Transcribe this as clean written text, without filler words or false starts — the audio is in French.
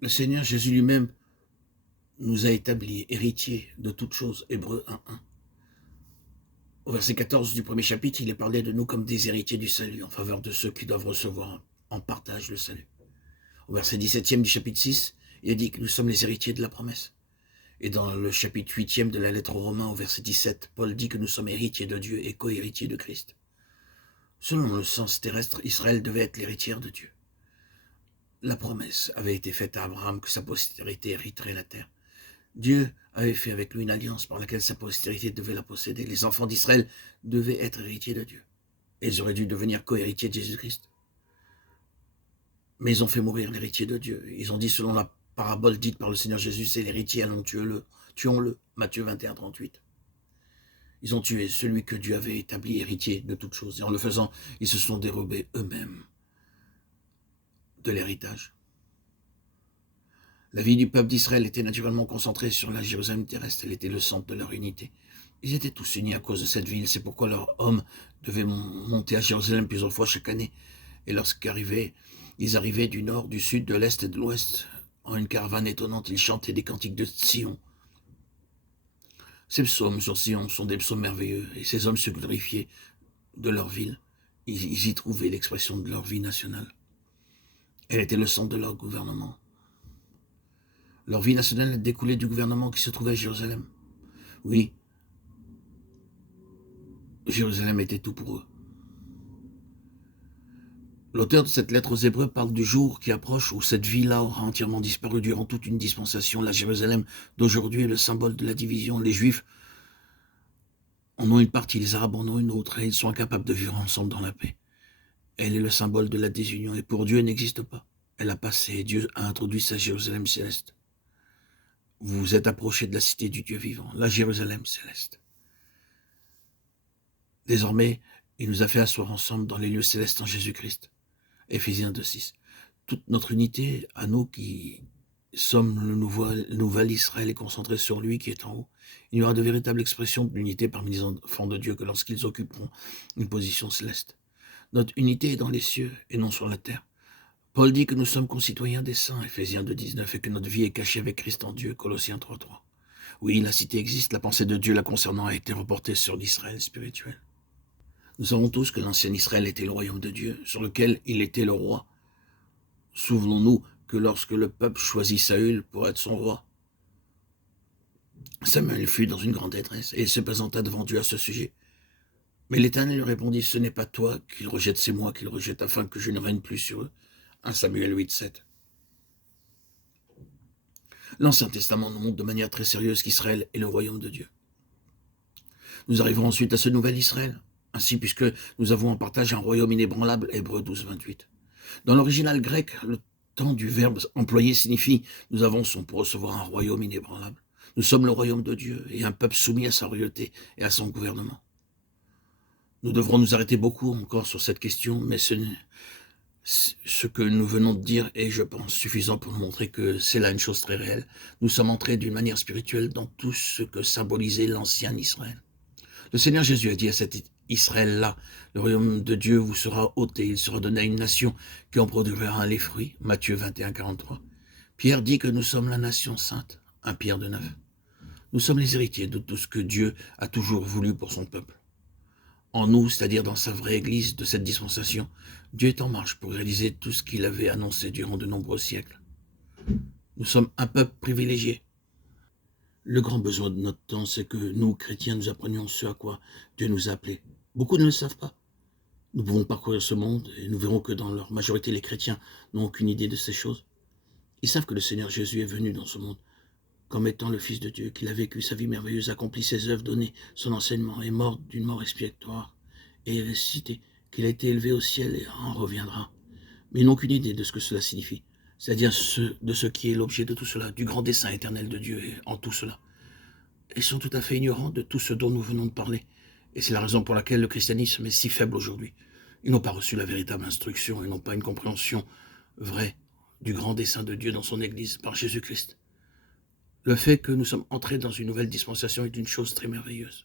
Le Seigneur Jésus lui-même nous a établis héritiers de toutes choses. Hébreux 1:1. Au verset 14 du premier chapitre, il est parlé de nous comme des héritiers du salut, en faveur de ceux qui doivent recevoir en partage le salut. Au verset 17e du chapitre 6, il est dit que nous sommes les héritiers de la promesse. Et dans le chapitre 8e de la lettre aux Romains, au verset 17, Paul dit que nous sommes héritiers de Dieu et co-héritiers de Christ. Selon le sens terrestre, Israël devait être l'héritière de Dieu. La promesse avait été faite à Abraham que sa postérité hériterait la terre. Dieu avait fait avec lui une alliance par laquelle sa postérité devait la posséder. Les enfants d'Israël devaient être héritiers de Dieu. Et ils auraient dû devenir co-héritiers de Jésus-Christ. Mais ils ont fait mourir l'héritier de Dieu. Ils ont dit, selon la parabole dite par le Seigneur Jésus, c'est l'héritier, allons tuons-le. Tuons-le. Matthieu 21, 38. Ils ont tué celui que Dieu avait établi héritier de toutes choses. Et en le faisant, ils se sont dérobés eux-mêmes de l'héritage. La vie du peuple d'Israël était naturellement concentrée sur la Jérusalem terrestre. Elle était le centre de leur unité. Ils étaient tous unis à cause de cette ville. C'est pourquoi leurs hommes devaient monter à Jérusalem plusieurs fois chaque année. Et ils arrivaient du nord, du sud, de l'est et de l'ouest. En une caravane étonnante, ils chantaient des cantiques de Sion. Ces psaumes sur Sion sont des psaumes merveilleux. Et ces hommes se glorifiaient de leur ville. Ils y trouvaient l'expression de leur vie nationale. Elle était le centre de leur gouvernement. Leur vie nationale découlait du gouvernement qui se trouvait à Jérusalem. Oui, Jérusalem était tout pour eux. L'auteur de cette lettre aux Hébreux parle du jour qui approche où cette vie-là aura entièrement disparu durant toute une dispensation. La Jérusalem d'aujourd'hui est le symbole de la division. Les Juifs en ont une partie, les Arabes en ont une autre, et ils sont incapables de vivre ensemble dans la paix. Elle est le symbole de la désunion, et pour Dieu, elle n'existe pas. Elle a passé, et Dieu a introduit sa Jérusalem céleste. Vous vous êtes approchés de la cité du Dieu vivant, la Jérusalem céleste. Désormais, il nous a fait asseoir ensemble dans les lieux célestes en Jésus-Christ. Éphésiens 2:6. Toute notre unité, à nous qui sommes le nouvel Israël, est concentrée sur lui qui est en haut. Il y aura de véritables expressions de l'unité parmi les enfants de Dieu que lorsqu'ils occuperont une position céleste. Notre unité est dans les cieux et non sur la terre. Paul dit que nous sommes concitoyens des saints, Éphésiens 2:19, et que notre vie est cachée avec Christ en Dieu, Colossiens 3:3. Oui, la cité existe, la pensée de Dieu la concernant a été reportée sur l'Israël spirituel. Nous savons tous que l'ancien Israël était le royaume de Dieu, sur lequel il était le roi. Souvenons-nous que lorsque le peuple choisit Saül pour être son roi, Samuel fut dans une grande détresse et il se présenta devant Dieu à ce sujet. Mais l'Éternel lui répondit, ce n'est pas toi qu'il rejette, c'est moi qu'il rejette, afin que je ne règne plus sur eux. 1 Samuel 8:7. L'Ancien Testament nous montre de manière très sérieuse qu'Israël est le royaume de Dieu. Nous arrivons ensuite à ce nouvel Israël, ainsi puisque nous avons en partage un royaume inébranlable, Hébreux 12:28. Dans l'original grec, le temps du verbe employé signifie « nous avançons pour recevoir un royaume inébranlable ». Nous sommes le royaume de Dieu et un peuple soumis à sa royauté et à son gouvernement. Nous devrons nous arrêter beaucoup encore sur cette question, mais ce que nous venons de dire est, je pense, suffisant pour nous montrer que c'est là une chose très réelle. Nous sommes entrés d'une manière spirituelle dans tout ce que symbolisait l'ancien Israël. Le Seigneur Jésus a dit à cet Israël-là, le royaume de Dieu vous sera ôté, il sera donné à une nation qui en produira les fruits. Matthieu 21:43. Pierre dit que nous sommes la nation sainte. 1 Pierre 2:9. Nous sommes les héritiers de tout ce que Dieu a toujours voulu pour son peuple. En nous, c'est-à-dire dans sa vraie église de cette dispensation, Dieu est en marche pour réaliser tout ce qu'il avait annoncé durant de nombreux siècles. Nous sommes un peuple privilégié. Le grand besoin de notre temps, c'est que nous, chrétiens, nous apprenions ce à quoi Dieu nous a appelés. Beaucoup ne le savent pas. Nous pouvons parcourir ce monde et nous verrons que dans leur majorité, les chrétiens n'ont aucune idée de ces choses. Ils savent que le Seigneur Jésus est venu dans ce monde comme étant le Fils de Dieu, qu'il a vécu sa vie merveilleuse, accompli ses œuvres, donné son enseignement, est mort d'une mort expiatoire et est ressuscité, qu'il a été élevé au ciel et en reviendra. Mais ils n'ont aucune idée de ce que cela signifie, c'est-à-dire de ce qui est l'objet de tout cela, du grand dessein éternel de Dieu en tout cela. Ils sont tout à fait ignorants de tout ce dont nous venons de parler. Et c'est la raison pour laquelle le christianisme est si faible aujourd'hui. Ils n'ont pas reçu la véritable instruction, ils n'ont pas une compréhension vraie du grand dessein de Dieu dans son Église par Jésus-Christ. Le fait que nous sommes entrés dans une nouvelle dispensation est une chose très merveilleuse.